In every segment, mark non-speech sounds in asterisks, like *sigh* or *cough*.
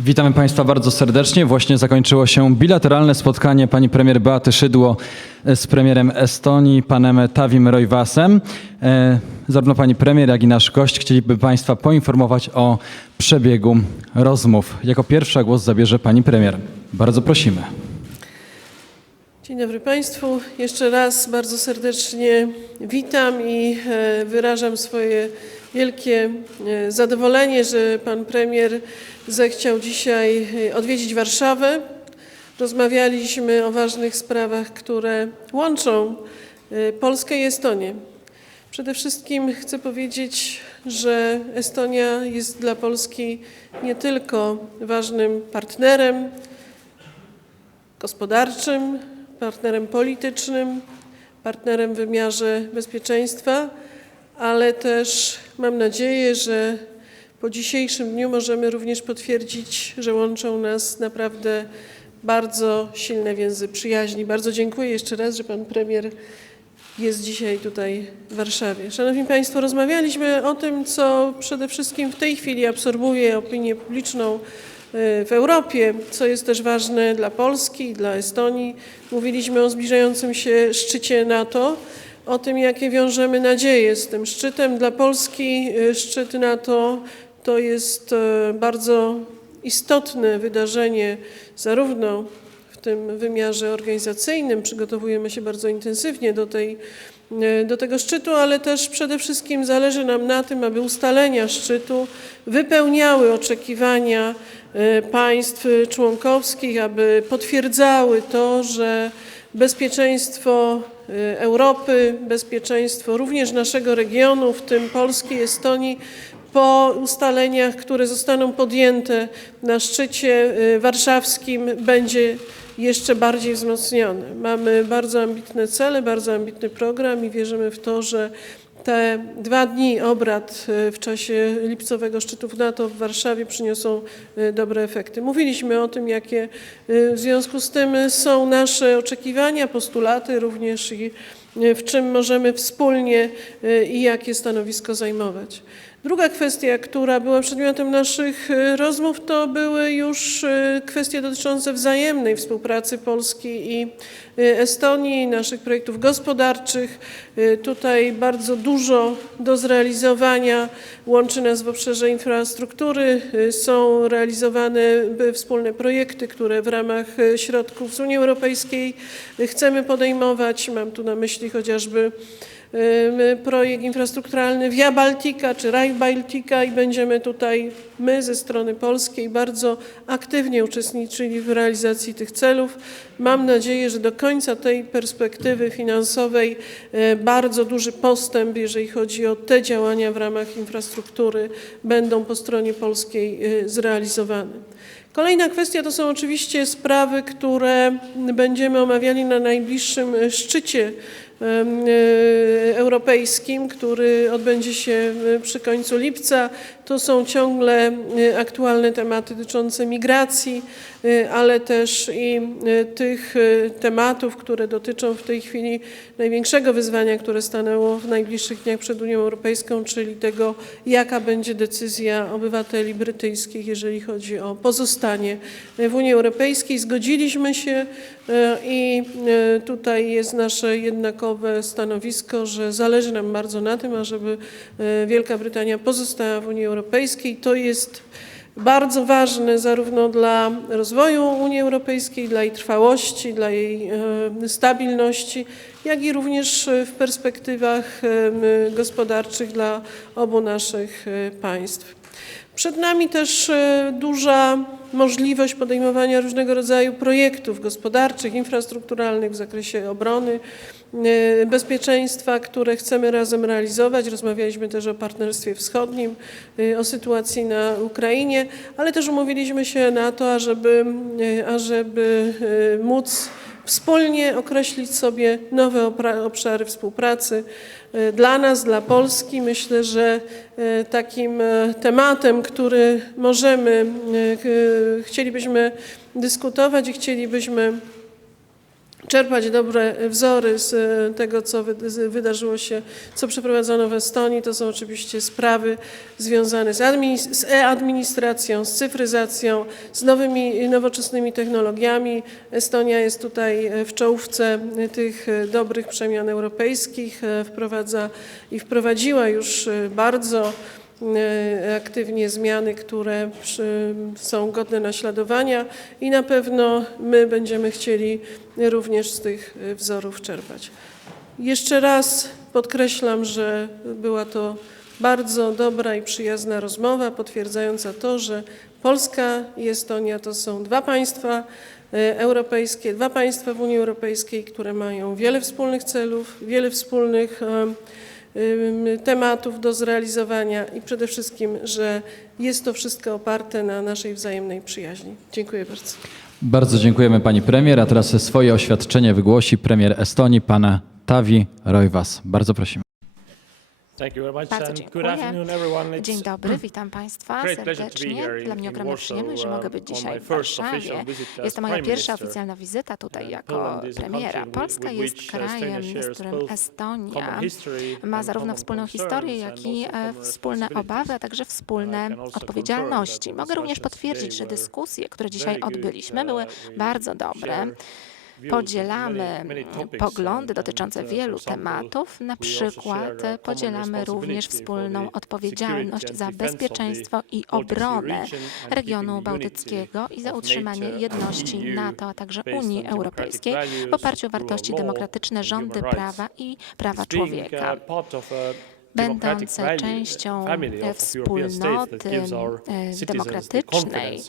Witamy Państwa bardzo serdecznie. Właśnie zakończyło się bilateralne spotkanie pani premier Beaty Szydło e, z premierem Estonii, panem Tavim Roivasem. E, Zarówno pani premier, jak i nasz gość chcieliby Państwa poinformować o przebiegu rozmów. Jako pierwsza głos zabierze pani premier. Bardzo prosimy. Dzień dobry Państwu. Jeszcze raz bardzo serdecznie witam i e, wyrażam swoje wielkie e, zadowolenie, że Pan Premier zechciał dzisiaj e, odwiedzić Warszawę. Rozmawialiśmy o ważnych sprawach, które łączą e, Polskę i Estonię. Przede wszystkim chcę powiedzieć, że Estonia jest dla Polski nie tylko ważnym partnerem, gospodarczym, partnerem politycznym, partnerem w wymiarze bezpieczeństwa, ale też mam nadzieję, że po dzisiejszym dniu możemy również potwierdzić, że łączą nas naprawdę bardzo silne więzy przyjaźni. Bardzo dziękuję jeszcze raz, że pan premier jest dzisiaj tutaj w Warszawie. Szanowni Państwo, rozmawialiśmy o tym, co przede wszystkim w tej chwili absorbuje opinię publiczną e, w Europie, co jest też ważne dla Polski i dla Estonii. Mówiliśmy o zbliżającym się szczycie NATO, o tym, jakie wiążemy nadzieje z tym szczytem. Dla Polski e, szczyt NATO to jest e, bardzo istotne wydarzenie, zarówno w tym wymiarze organizacyjnym. Przygotowujemy się bardzo intensywnie do, tej, e, do tego szczytu, ale też przede wszystkim zależy nam na tym, aby ustalenia szczytu wypełniały oczekiwania państw członkowskich, aby potwierdzały to, że bezpieczeństwo Europy, bezpieczeństwo również naszego regionu, w tym Polski, Estonii, po ustaleniach, które zostaną podjęte na szczycie y, warszawskim, będzie jeszcze bardziej wzmocnione. Mamy bardzo ambitne cele, bardzo ambitny program i wierzymy w to, że te dwa dni obrad y, w czasie lipcowego szczytu NATO w Warszawie przyniosą y, dobre efekty. Mówiliśmy o tym, jakie y, w związku z tym są nasze oczekiwania, postulaty również i w czym możemy wspólnie i jakie stanowisko zajmować. Druga kwestia, która była przedmiotem naszych y, rozmów, to były już y, kwestie dotyczące wzajemnej współpracy Polski i y, Estonii, naszych projektów gospodarczych. Tutaj bardzo dużo do zrealizowania łączy nas w obszarze infrastruktury. Są realizowane wspólne projekty, które w ramach środków z Unii Europejskiej chcemy podejmować. Mam tu na myśli chociażby projekt infrastrukturalny Via Baltica czy Rail Baltica i będziemy tutaj my ze strony polskiej bardzo aktywnie uczestniczyli w realizacji tych celów. Mam nadzieję, że do końca tej perspektywy finansowej e, bardzo duży postęp, jeżeli chodzi o te działania w ramach infrastruktury, będą po stronie polskiej e, zrealizowane. Kolejna kwestia to są oczywiście sprawy, które będziemy omawiali na najbliższym e, szczycie europejskim, który odbędzie się e, przy końcu lipca. To są ciągle e, aktualne tematy dotyczące migracji, e, ale też i e, tych tematów, które dotyczą w tej chwili największego wyzwania, które stanęło w najbliższych dniach przed Unią Europejską, czyli tego, jaka będzie decyzja obywateli brytyjskich, jeżeli chodzi o pozostanie w Unii Europejskiej. Zgodziliśmy się i tutaj jest nasze jednakowe stanowisko, że zależy nam bardzo na tym, ażeby Wielka Brytania pozostała w Unii Europejskiej. To jest bardzo ważne zarówno dla rozwoju Unii Europejskiej, dla jej trwałości, dla jej e, stabilności, jak i również w perspektywach e, gospodarczych dla obu naszych e, państw. Przed nami też e, duża możliwość podejmowania różnego rodzaju projektów gospodarczych, infrastrukturalnych w zakresie obrony, e, bezpieczeństwa, które chcemy razem realizować. Rozmawialiśmy też o partnerstwie wschodnim, e, o sytuacji na Ukrainie, ale też umówiliśmy się na to, ażeby, ażeby móc wspólnie określić sobie nowe obszary współpracy. E, Dla nas, dla Polski, myślę, że e, takim e, tematem, który możemy, chcielibyśmy dyskutować i chcielibyśmy czerpać dobre wzory z e, tego, co wydarzyło się, co przeprowadzono w Estonii. To są oczywiście sprawy związane z, z e-administracją, z cyfryzacją, z nowymi, nowoczesnymi technologiami. Estonia jest tutaj e, w czołówce e, tych dobrych przemian europejskich, wprowadza i wprowadziła już bardzo aktywnie zmiany, które przy, są godne naśladowania i na pewno my będziemy chcieli również z tych e, wzorów czerpać. Jeszcze raz podkreślam, że była to bardzo dobra i przyjazna rozmowa, potwierdzająca to, że Polska i Estonia to są dwa państwa e, europejskie, dwa państwa w Unii Europejskiej, które mają wiele wspólnych celów, wiele wspólnych em, tematów do zrealizowania i przede wszystkim, że jest to wszystko oparte na naszej wzajemnej przyjaźni. Dziękuję bardzo. Bardzo dziękujemy pani premier, a teraz swoje oświadczenie wygłosi premier Estonii, pana Tavi Roivas. Bardzo prosimy. Thank you very much Bardzo and good dziękuję. afternoon everyone. It's Dzień dobry, *clears throat* witam Państwa great pleasure to be serdecznie. here Dla mnie in ogromna Warsaw, przyjemność, że uh, mogę być on dzisiaj my w first official Warszawie. visit as Jest to moja Prime pierwsza Minister. oficjalna wizyta tutaj jako Poland is a premiera. country Polska with jest which Estonia krajem, z którym both Estonia common history ma and zarówno common wspólną historię, jak i e, wspólne responsibilities. obawy, a także wspólne I can also odpowiedzialności. that Mogę również discussions potwierdzić, today że were dyskusje, które dzisiaj very good. odbyliśmy, Uh, były we bardzo dobre. share Podzielamy poglądy dotyczące wielu tematów. Na przykład e, podzielamy również wspólną odpowiedzialność za bezpieczeństwo i obronę regionu bałtyckiego i za utrzymanie jedności EU NATO, a także Unii Europejskiej w oparciu o wartości demokratyczne, rządy prawa i prawa uh, człowieka. Będące częścią e, wspólnoty e, demokratycznej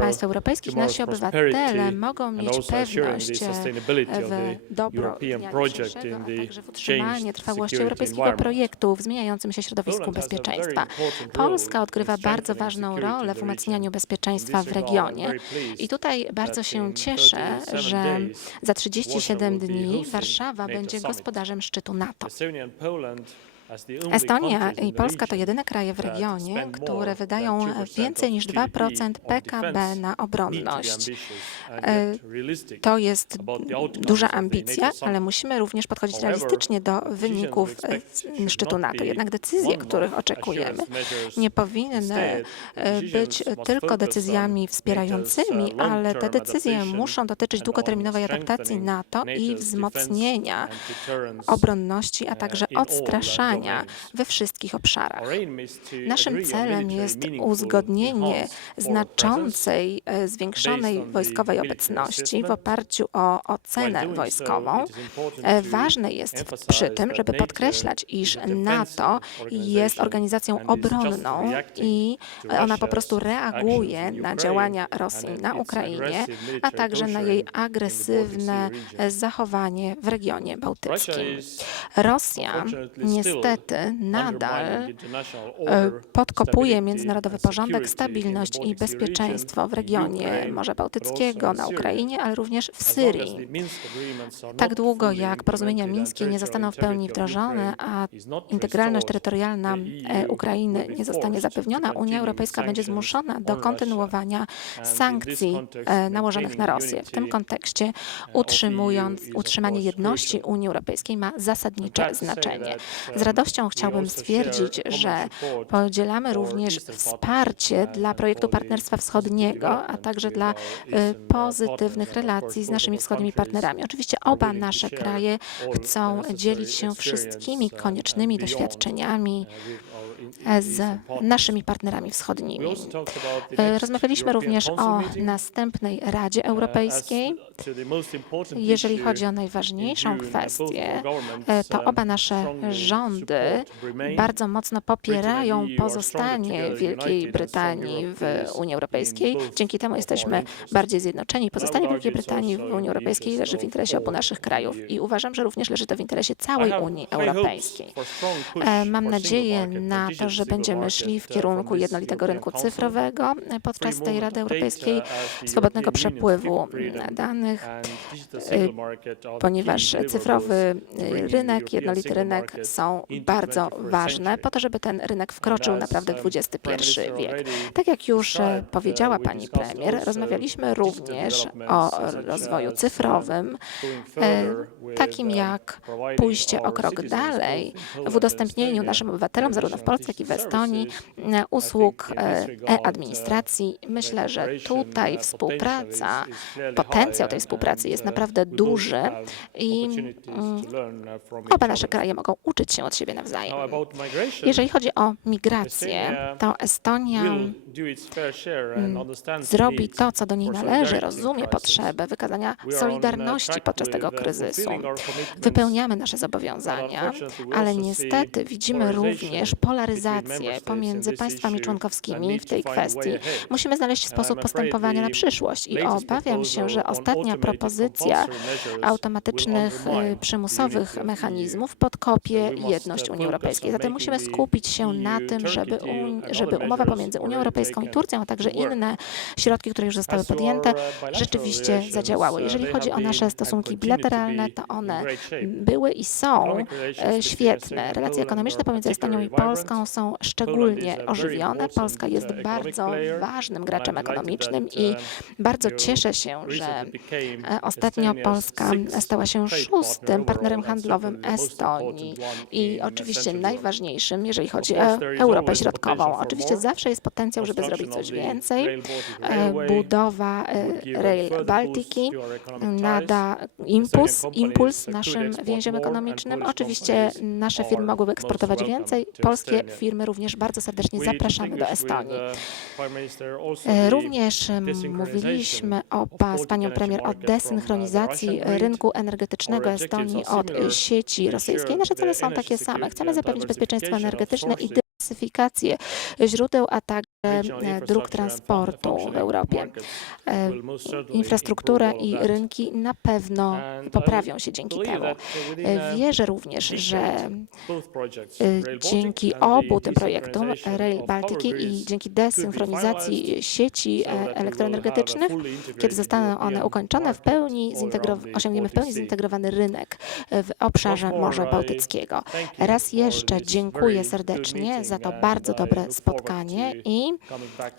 państw europejskich, nasi obywatele mogą mieć pewność e, w dobro dnia dzisiejszego, a także w utrzymanie trwałości europejskiego projektu w zmieniającym się środowisku bezpieczeństwa. Polska odgrywa bardzo ważną rolę w umacnianiu bezpieczeństwa w regionie. I tutaj bardzo się cieszę, 37 że za 37 Warsaw will be dni Warszawa będzie gospodarzem szczytu NATO. Estonia i Polska to jedyne kraje w regionie, które wydają 2% więcej niż of GDP 2% on PKB na obronność. E, To jest duża ambicja, ale musimy również podchodzić realistycznie do wyników e, szczytu NATO. Jednak decyzje, których oczekujemy, nie powinny e, być tylko decyzjami wspierającymi, uh, ale te decyzje muszą dotyczyć długoterminowej adaptacji NATO i wzmocnienia obronności, a uh, także all odstraszania we wszystkich obszarach. Naszym celem jest uzgodnienie znaczącej, e, zwiększonej wojskowej obecności w oparciu o ocenę wojskową. E, Ważne jest przy tym, żeby podkreślać, iż NATO jest organizacją obronną i ona po prostu reaguje na działania Rosji na Ukrainie, a także na jej agresywne e, zachowanie w regionie bałtyckim. Rosja still niestety nadal e, podkopuje międzynarodowy porządek, stabilność i bezpieczeństwo w regionie Morza Bałtyckiego, na. Ukrainie, ale również w Syrii. Tak długo jak porozumienia mińskie nie zostaną w pełni wdrożone, a integralność terytorialna e, Ukrainy nie zostanie zapewniona, Unia Europejska będzie zmuszona do on kontynuowania sankcji e, nałożonych na Rosję. W tym kontekście utrzymując, utrzymanie jedności. Unii Europejskiej ma zasadnicze znaczenie. Z radością chciałbym stwierdzić, że podzielamy również wsparcie and dla projektu Partnerstwa Wschodniego, a także dla e, pozytywnych relacji z naszymi wschodnimi partnerami. Oczywiście oba nasze kraje chcą dzielić się wszystkimi koniecznymi doświadczeniami e, z naszymi partnerami wschodnimi. E, Rozmawialiśmy również o następnej Radzie Uh, Europejskiej. Jeżeli chodzi o najważniejszą kwestię, e, to um, oba nasze rządy bardzo mocno popierają pozostanie Wielkiej Brytanii w Unii Europejskiej. Dzięki temu jesteśmy bardziej zjednoczeni. Pozostanie Wielkiej Brytanii w Unii Europejskiej leży w interesie obu naszych krajów i uważam, że również leży to w interesie całej Unii Europejskiej. E, Mam nadzieję na to, że będziemy szli w kierunku jednolitego rynku cyfrowego podczas tej Rady Europejskiej, swobodnego przepływu danych, ponieważ cyfrowy rynek, jednolity rynek są bardzo ważne po to, żeby ten rynek wkroczył naprawdę w XXI wiek. Tak jak już powiedziała pani premier, rozmawialiśmy również o rozwoju cyfrowym, takim jak pójście o krok dalej w udostępnieniu naszym obywatelom, zarówno w Polsce, jak i w Estonii, usług e, e-administracji. Myślę, że tutaj współpraca, potencjał tej współpracy jest naprawdę duży i mm, oba nasze kraje mogą uczyć się od siebie nawzajem. Jeżeli chodzi o migrację, to Estonia mm, zrobi to, co do niej należy, rozumie potrzebę wykazania solidarności podczas tego kryzysu. Wypełniamy nasze zobowiązania, ale niestety widzimy również polaryzację pomiędzy państwami członkowskimi w tej kwestii. Musimy znaleźć sposób postępowania na przyszłość i obawiam się, że ostatnia propozycja automatycznych e, przymusowych mechanizmów podkopie jedność Unii Europejskiej. Zatem musimy skupić się na tym, żeby, żeby umowa pomiędzy Unią Europejską i Turcją, a także inne środki, które już zostały podjęte, rzeczywiście zadziałały. Jeżeli chodzi o nasze stosunki bilateralne, to one były i są e, świetne. Relacje ekonomiczne pomiędzy Estonią i Polską są szczególnie ożywione. Polska jest bardzo ważnym graczem ekonomicznym i bardzo cieszę się, że e, ostatnio Polska stała się szóstym partnerem handlowym Estonii i oczywiście najważniejszym, jeżeli chodzi o Europę Środkową. Oczywiście zawsze jest potencjał, żeby zrobić coś więcej. E, Budowa e, Rail Baltiki nada impuls, impuls naszym więziom ekonomicznym. Oczywiście nasze firmy mogłyby eksportować więcej. Polskie firmy również bardzo serdecznie zapraszamy do Estonii. E, Również m, mówiliśmy o, z panią premier o desynchronizacji rynku energetycznego Estonii od sieci rosyjskiej. Nasze cele są takie same. Chcemy zapewnić bezpieczeństwo energetyczne i dywersyfikację źródeł, a także e, dróg transportu w Europie. E, Infrastruktura i rynki na pewno poprawią się dzięki temu. E, Wierzę również, że e, dzięki obu tym projektom, Rail Baltiki i dzięki desynchronizacji sieci e, elektroenergetycznych, kiedy zostaną one ukończone, w pełni osiągniemy w pełni zintegrowany rynek e, w obszarze Morza Bałtyckiego. Raz jeszcze dziękuję serdecznie za to bardzo dobre spotkanie i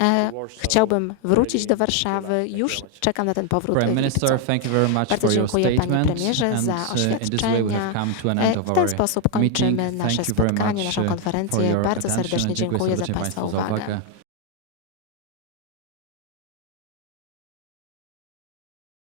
e, chciałbym wrócić do Warszawy. Już czekam na ten powrót Bardzo dziękuję, panie premierze, za have oświadczenia. E, W ten sposób kończymy nasze spotkanie, naszą konferencję. Bardzo serdecznie dziękuję za Państwa uwagę.